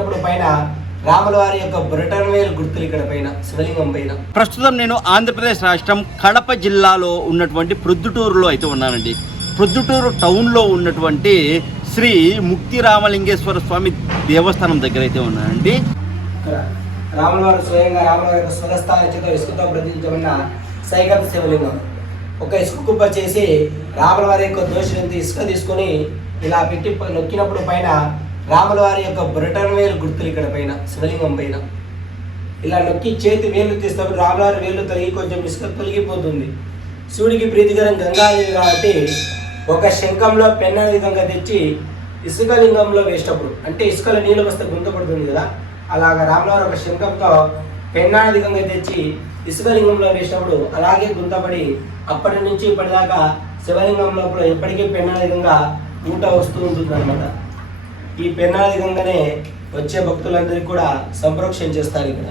అప్పుడు పైన రాముల వారి యొక్క బ్రిటన్ వేల్ గుర్తులు ఇక్కడ పైన శివలింగం పైన. ప్రస్తుతం నేను ఆంధ్రప్రదేశ్ రాష్ట్రం కడప జిల్లాలో ఉన్నటువంటి ప్రొద్దుటూరులో అయితే ఉన్నానండి. ప్రొద్దుటూరు టౌన్లో ఉన్నటువంటి శ్రీ ముక్తి రామలింగేశ్వర స్వామి దేవస్థానం దగ్గర అయితే ఉన్నానండి. ఇక్కడ రాముల వారు స్వయంగా రాముల వారి యొక్క స్వరస్థాన చేత ఇసుకతో ప్రతిష్ఠించబడిన సైకత శివలింగం. ఒక ఇసుక కుప్ప చేసి రాముల వారి యొక్క దోషులంత ఇసుక తీసుకొని ఇలా పెట్టి నొక్కినప్పుడు పైన రాముల వారి యొక్క బ్రిటన్ వేలు గుర్తులు ఇక్కడ పైన శివలింగం పైన. ఇలా నొక్కి చేతి వేలు తీసినప్పుడు రాములవారి వేలు తొలగి కొంచెం ఇసుక తొలగిపోతుంది. శివుడికి ప్రీతికరం గంగాదేవి కాబట్టి ఒక శంఖంలో పెన్నధికంగా తెచ్చి ఇసుక లింగంలో వేసినప్పుడు అంటే ఇసుకలో నీళ్ళు వస్తే గుంతపడుతుంది కదా అలాగ రాములవారు ఒక శంఖంతో పెన్నాధికంగా తెచ్చి ఇసుక లింగంలో వేసినప్పుడు అలాగే గుంతపడి అప్పటి నుంచి ఇప్పటిదాకా శివలింగం లోపల ఎప్పటికీ పెన్నాధికంగా ఊట వస్తూ ఉంటుంది ఈ పెన్నాధికంగానే వచ్చే భక్తులందరికీ కూడా సంప్రోక్షణ చేస్తారు ఇక్కడ.